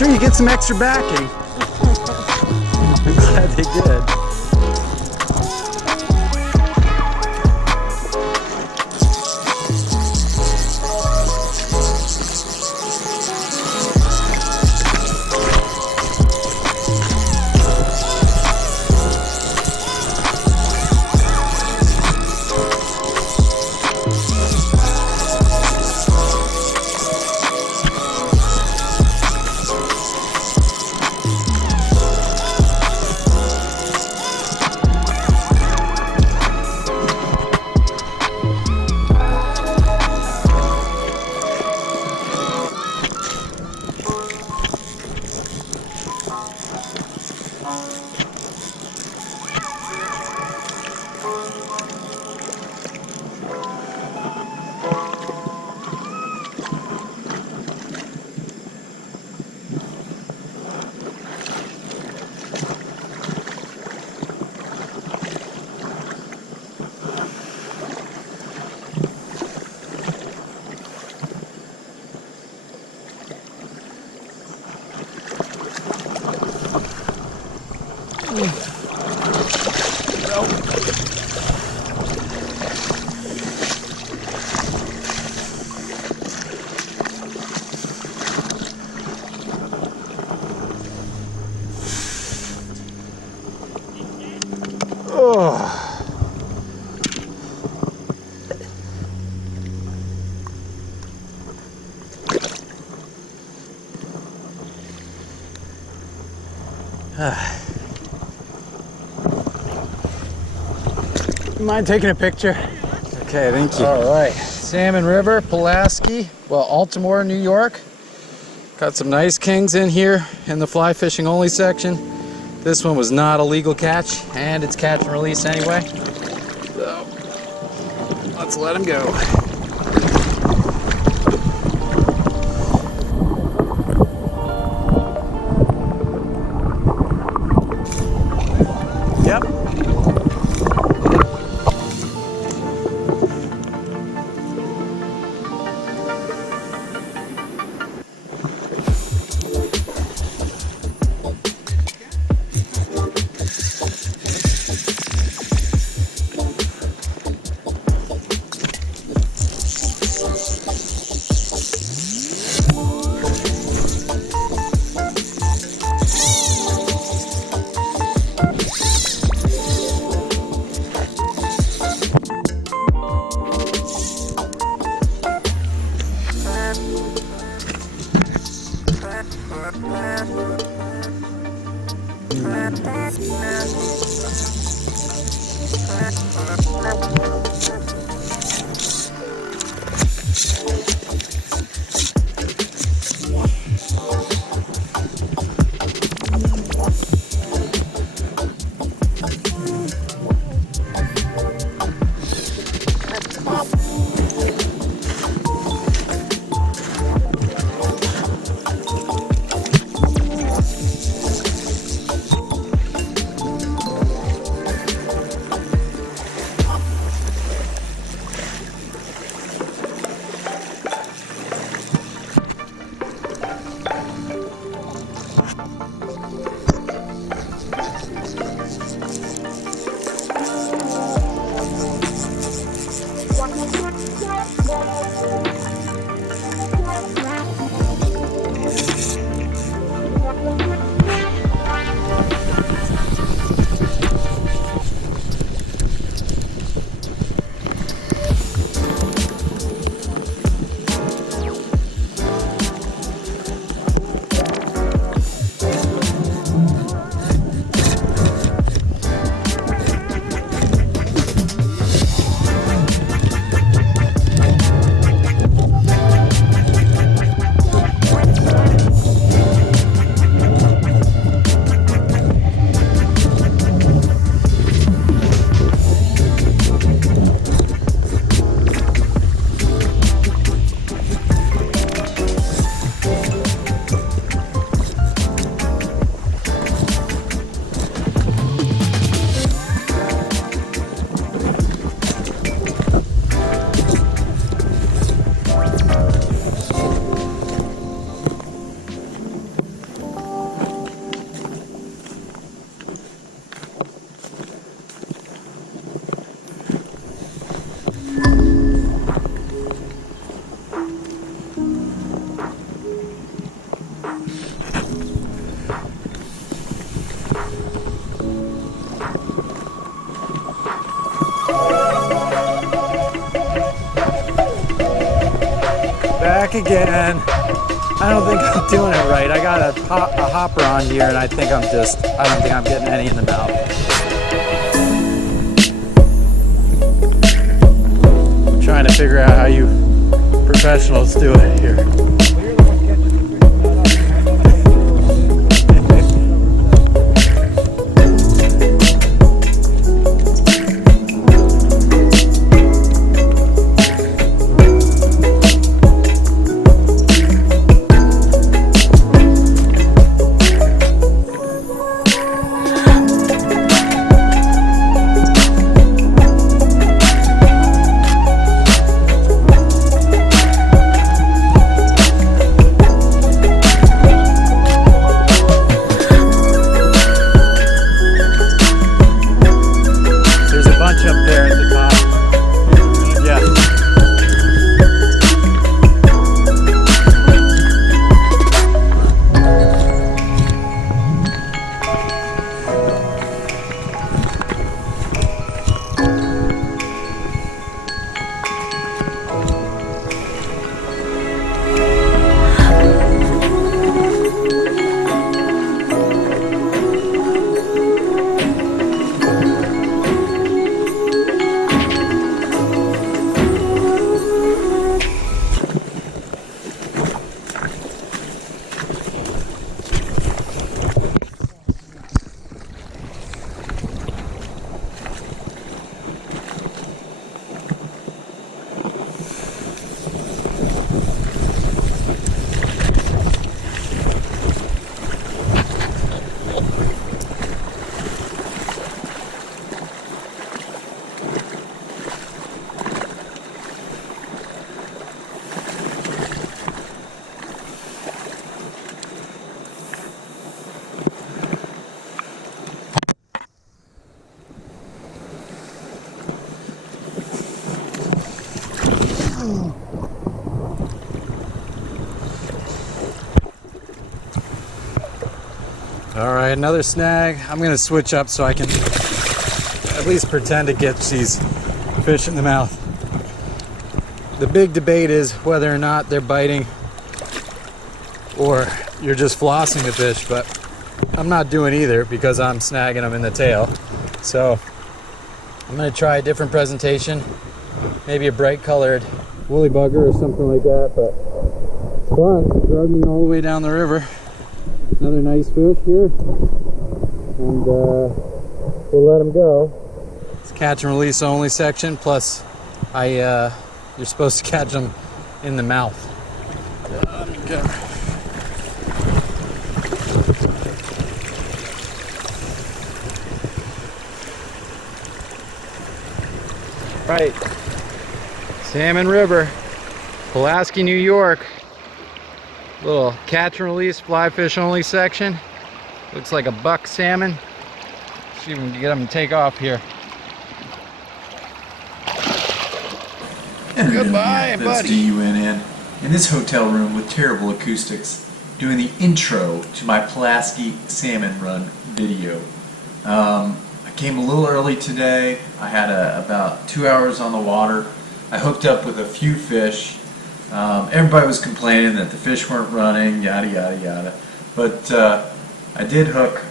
sure you get some extra backing. I'm glad they did. Mind taking a picture? Okay, thank you. All right, Salmon River, Pulaski, well, Altamore, New York. Got some nice kings in here in the fly fishing only section. This one was not a legal catch, and it's catch and release anyway. So, let's let him go. Yep. again. I don't think I'm doing it right. I got a hopper on here, and I don't think I'm getting any in the mouth. I'm trying to figure out how you professionals do it here. All right, another snag. I'm gonna switch up so I can at least pretend to get these fish in the mouth. The big debate is whether or not they're biting or you're just flossing the fish, but I'm not doing either because I'm snagging them in the tail. So I'm gonna try a different presentation, maybe a bright colored woolly bugger or something like that, but it's fun. Drug me all the way down the river. Another nice fish here, and we'll let him go. It's catch and release only section, plus you're supposed to catch them in the mouth. Okay. Right, Salmon River, Pulaski, New York. Little catch and release fly fish only section. Looks like a buck salmon. See if we can get them to take off here. And goodbye, buddy. That's DUNN in this hotel room with terrible acoustics, doing the intro to my Pulaski salmon run video. I came a little early today. I had about 2 hours on the water. I hooked up with a few fish. Everybody was complaining that the fish weren't running, yada yada yada. But I did hook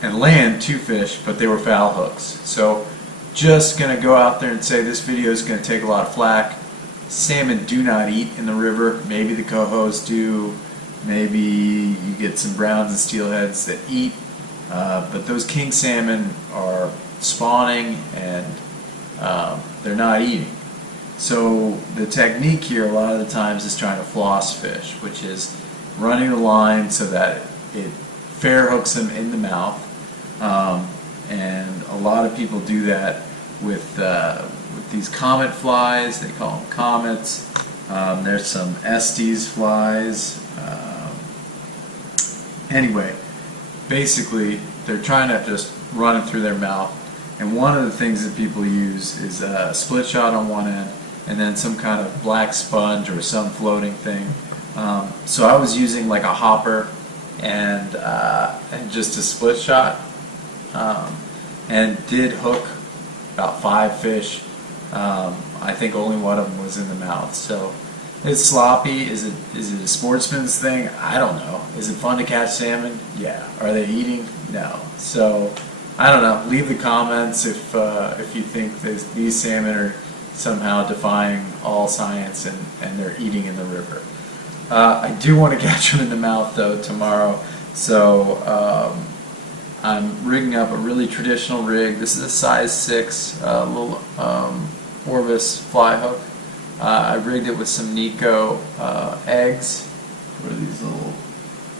and land 2 fish, but they were foul hooks. So just gonna go out there and say this video is gonna take a lot of flack. Salmon do not eat in the river. Maybe the cohos do. Maybe you get some browns and steelheads that eat. But those king salmon are spawning and they're not eating. So the technique here a lot of the times is trying to floss fish, which is running the line so that it fair hooks them in the mouth. And a lot of people do that with these comet flies. They call them comets. There's some Estes flies. Anyway, basically they're trying to just run it through their mouth. And one of the things that people use is a split shot on one end and then some kind of black sponge or some floating thing. So I was using like a hopper and just a split shot, and did hook about 5 fish. I think only one of them was in the mouth. So It's sloppy. Is it a sportsman's thing? I don't know. Is it fun to catch salmon? Yeah. Are they eating? No. So I don't know. Leave the comments if you think these salmon are somehow defying all science and they're eating in the river. I do want to catch them in the mouth though tomorrow. So I'm rigging up a really traditional rig. This is a size 6 little Orvis fly hook. I rigged it with some Nico eggs. What are these little...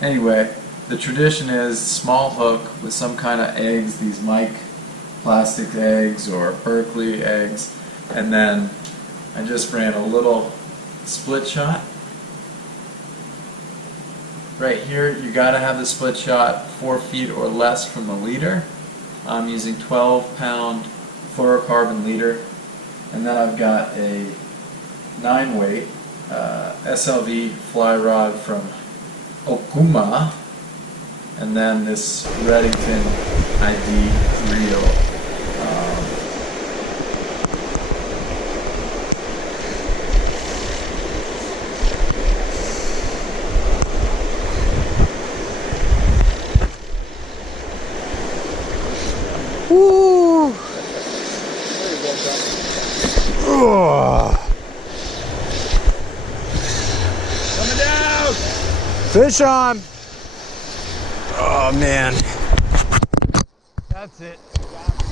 Anyway, the tradition is small hook with some kind of eggs, these Mike plastic eggs or Berkeley eggs, and then I just ran a little split shot. Right here, you gotta have the split shot 4 feet or less from the leader. I'm using 12-pound fluorocarbon leader, and then I've got a 9-weight SLV fly rod from Okuma, and then this Reddington ID reel. Woo! Oh. Coming down! Fish on! Oh man. That's it.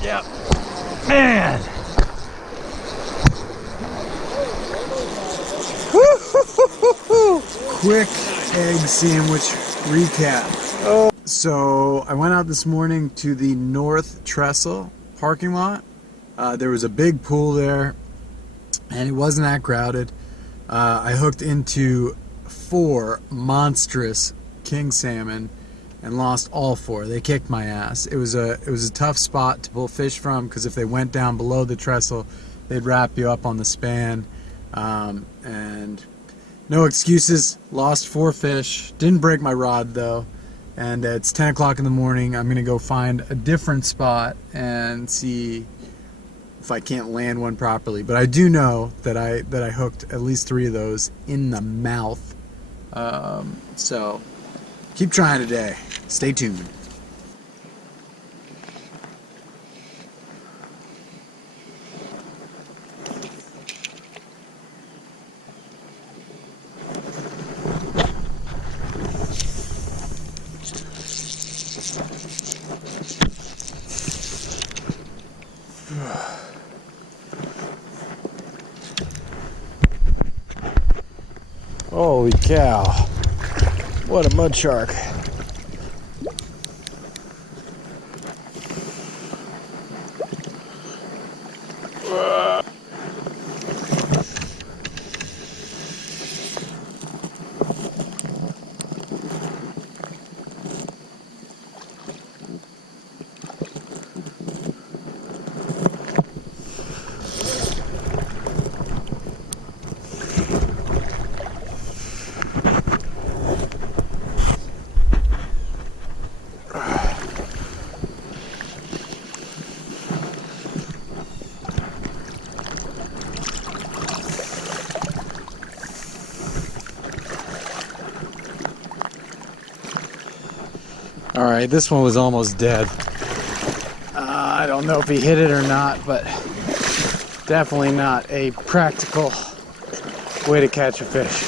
Yep. Man! Quick egg sandwich recap. Oh. So I went out this morning to the North Trestle parking lot. There was a big pool there and it wasn't that crowded. I hooked into 4 monstrous king salmon and lost all 4. They kicked my ass. It was a tough spot to pull fish from because if they went down below the trestle, they'd wrap you up on the span. And no excuses. Lost 4 fish. Didn't break my rod though. And it's 10 o'clock in the morning. I'm gonna go find a different spot and see if I can't land one properly. But I do know that I hooked at least 3 of those in the mouth. So keep trying today. Stay tuned. Holy cow. What a mud shark. Alright, this one was almost dead. I don't know if he hit it or not, but definitely not a practical way to catch a fish.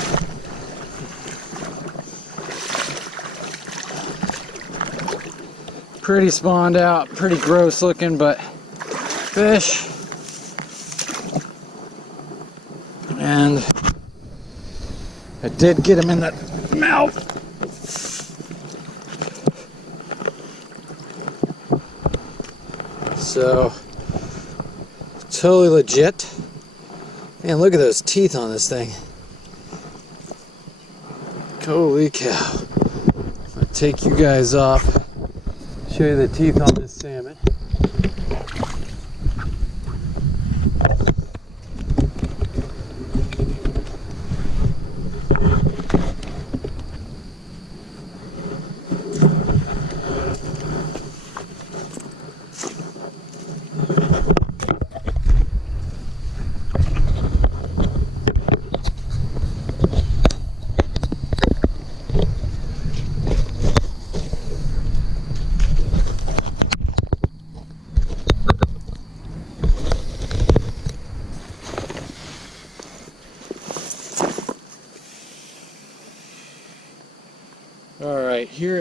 Pretty spawned out, pretty gross looking, but fish. And I did get him in the mouth. So, totally legit. Man, look at those teeth on this thing. Holy cow. I'll take you guys off, show you the teeth on this salmon.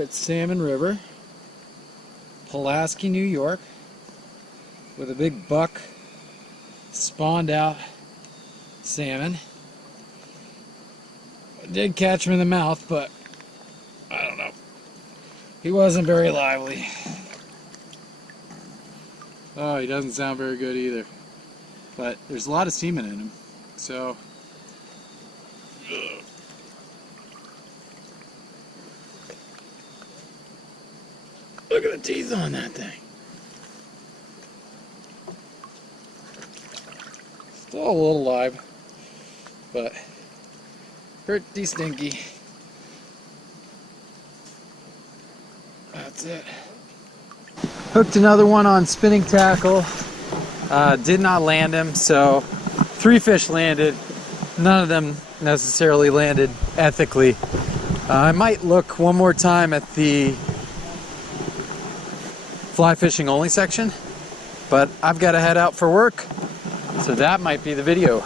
at Salmon River, Pulaski, New York, with a big buck spawned out salmon. I did catch him in the mouth, but I don't know. He wasn't very lively. Oh, he doesn't sound very good either. But there's a lot of semen in him, so. Look at the teeth on that thing. Still a little live, but pretty stinky. That's it. Hooked another one on spinning tackle. Did not land him, so 3 fish landed. None of them necessarily landed ethically. I might look one more time at the fly fishing only section, but I've got to head out for work, so that might be the video.